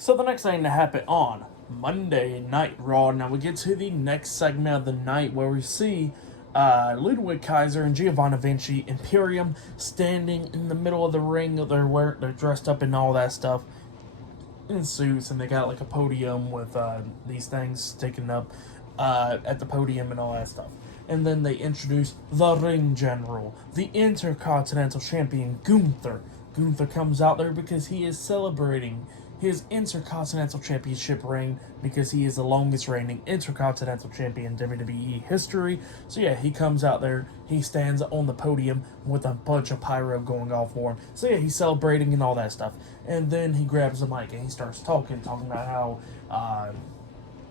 So the next thing to happen on Monday Night Raw. Now we get to the next segment of the night where we see Ludwig, Kaiser, and Giovanni, Vinci, Imperium standing in the middle of the ring. They're dressed up in all that stuff in suits, and they got like a podium with these things sticking up at the podium and all that stuff. And then they introduce the Ring General, the Intercontinental Champion Gunther. Gunther comes out there because he is celebrating his Intercontinental Championship reign because he is the longest reigning Intercontinental Champion in WWE history. So yeah, he comes out there, he stands on the podium with a bunch of pyro going off for him. So yeah, he's celebrating and all that stuff. And then he grabs the mic and he starts talking about how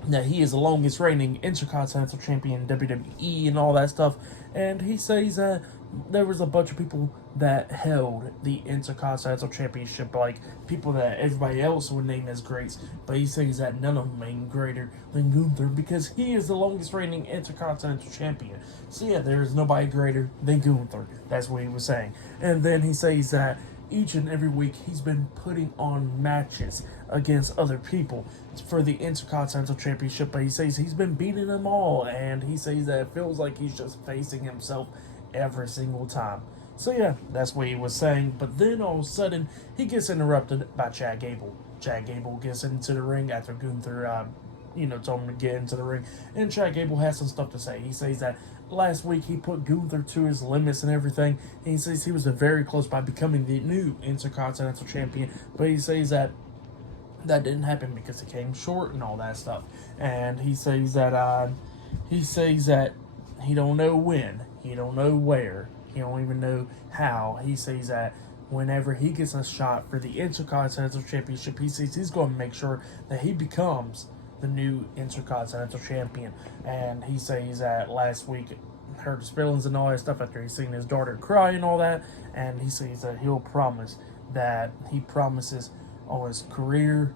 that he is the longest reigning Intercontinental Champion in WWE and all that stuff. And he says that there was a bunch of people that held the Intercontinental Championship, like people that everybody else would name as greats, but he says that none of them ain't greater than Gunther because he is the longest reigning Intercontinental Champion. So yeah, there's nobody greater than Gunther. That's what he was saying. And then he says that each and every week he's been putting on matches against other people for the Intercontinental Championship, but he says he's been beating them all, and he says that it feels like he's just facing himself every single time. So yeah, that's what he was saying. But then all of a sudden, he gets interrupted by Chad Gable. Chad Gable gets into the ring after Gunther, told him to get into the ring. And Chad Gable has some stuff to say. He says that last week he put Gunther to his limits and everything. And he says he was very close by becoming the new Intercontinental Champion. But he says that didn't happen because he came short and all that stuff. And he says that he don't know when, he don't know where, he don't even know how. He says that whenever he gets a shot for the Intercontinental Championship, he says he's going to make sure that he becomes the new Intercontinental Champion. And he says that last week hurt his feelings and all that stuff after he's seen his daughter cry and all that. And he says that he promises on his career,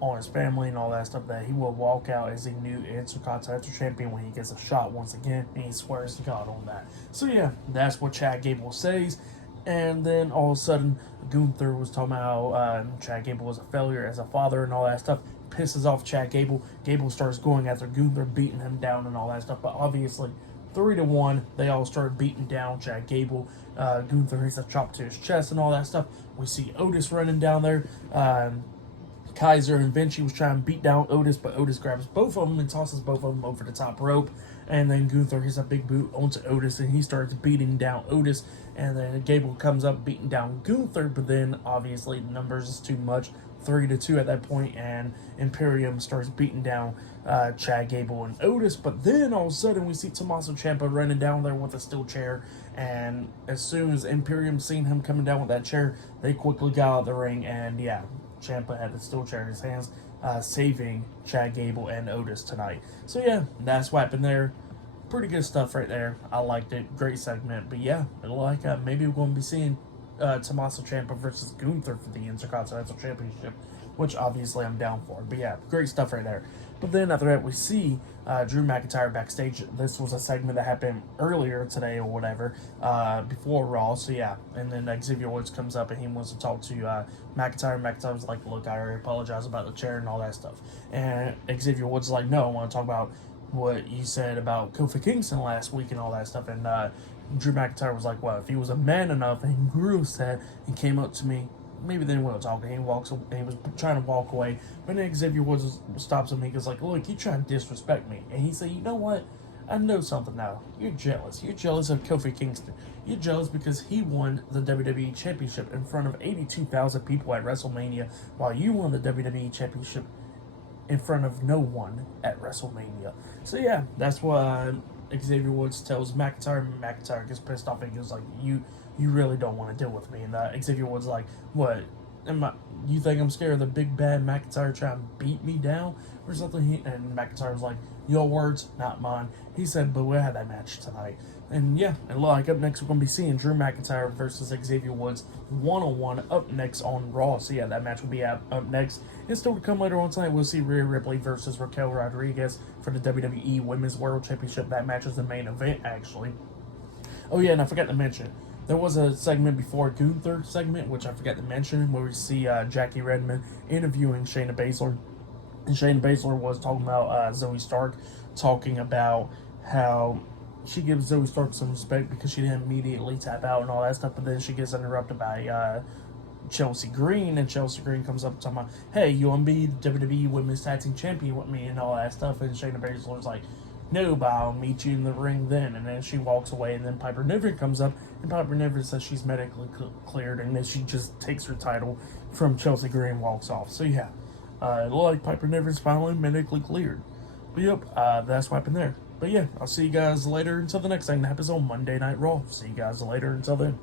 on his family and all that stuff, that he will walk out as a new Intercontinental Champion when he gets a shot once again, and he swears to God on that. So yeah, that's what Chad Gable says. And then all of a sudden, Gunther was talking about how Chad Gable was a failure as a father and all that stuff. Pisses off Chad Gable. Gable starts going after Gunther, beating him down and all that stuff. But obviously, 3-1, they all started beating down Chad Gable. Gunther hits a chop to his chest and all that stuff. We see Otis running down there. Kaiser and Vinci was trying to beat down Otis, but Otis grabs both of them and tosses both of them over the top rope. And then Gunther hits a big boot onto Otis, and he starts beating down Otis. And then Gable comes up beating down Gunther, but then obviously the numbers is too much, 3-2 at that point, and Imperium starts beating down Chad Gable and Otis. But then all of a sudden we see Tommaso Ciampa running down there with a steel chair, and as soon as Imperium seen him coming down with that chair, they quickly got out of the ring, and yeah, Ciampa had the steel chair in his hands, saving Chad Gable and Otis tonight. So yeah, that's what happened there. Pretty good stuff right there. I liked it. Great segment. But yeah, like maybe we're going to be seeing Tommaso Ciampa versus Gunther for the Intercontinental Championship, which obviously I'm down for. But yeah, great stuff right there. But then after that, we see Drew McIntyre backstage. This was a segment that happened earlier today or whatever, before Raw. So yeah, and then Xavier Woods comes up and he wants to talk to McIntyre. McIntyre was like, look, I already apologize about the chair and all that stuff. And Xavier Woods is like, no, I want to talk about what you said about Kofi Kingston last week and all that stuff. And Drew McIntyre was like, well, if he was a man enough and he grew that and came up to me, maybe then we'll talk. And he was trying to walk away, but then Xavier Woods stops him. He goes like, look, you trying to disrespect me. And he said, you know what? I know something now. You're jealous. You're jealous of Kofi Kingston. You're jealous because he won the WWE Championship in front of 82,000 people at WrestleMania, while you won the WWE Championship in front of no one at WrestleMania. So yeah, that's what Xavier Woods tells McIntyre. McIntyre gets pissed off and goes like, you really don't want to deal with me. And Xavier Woods like, what? You think I'm scared of the big bad McIntyre trying to beat me down or something? And McIntyre was like, your words, not mine. He said, but we'll have that match tonight. And yeah, and like up next, we're going to be seeing Drew McIntyre versus Xavier Woods one-on-one up next on Raw. So yeah, that match will be up next. And still to come later on tonight, we'll see Rhea Ripley versus Raquel Rodriguez for the WWE Women's World Championship. That match is the main event, actually. Oh yeah, and I forgot to mention, There was a segment before Gunther segment, which I forgot to mention, where we see Jackie Redmond interviewing Shayna Baszler. And Shayna Baszler was talking about Zoe Stark, talking about how she gives Zoe Stark some respect because she didn't immediately tap out and all that stuff, but then she gets interrupted by Chelsea Green, and Chelsea Green comes up talking about, hey, you want to be the WWE Women's Tag Team Champion with me and all that stuff, and Shayna Baszler's like, no, but I'll meet you in the ring then. And then she walks away, and then Piper Niven comes up, and Piper Niven says she's medically cleared, and then she just takes her title from Chelsea Green and walks off. So yeah, it looked like Piper Niven's finally medically cleared. But yep, that's what happened there. But yeah, I'll see you guys later until the next thing that happens on Monday Night Raw. See you guys later until then.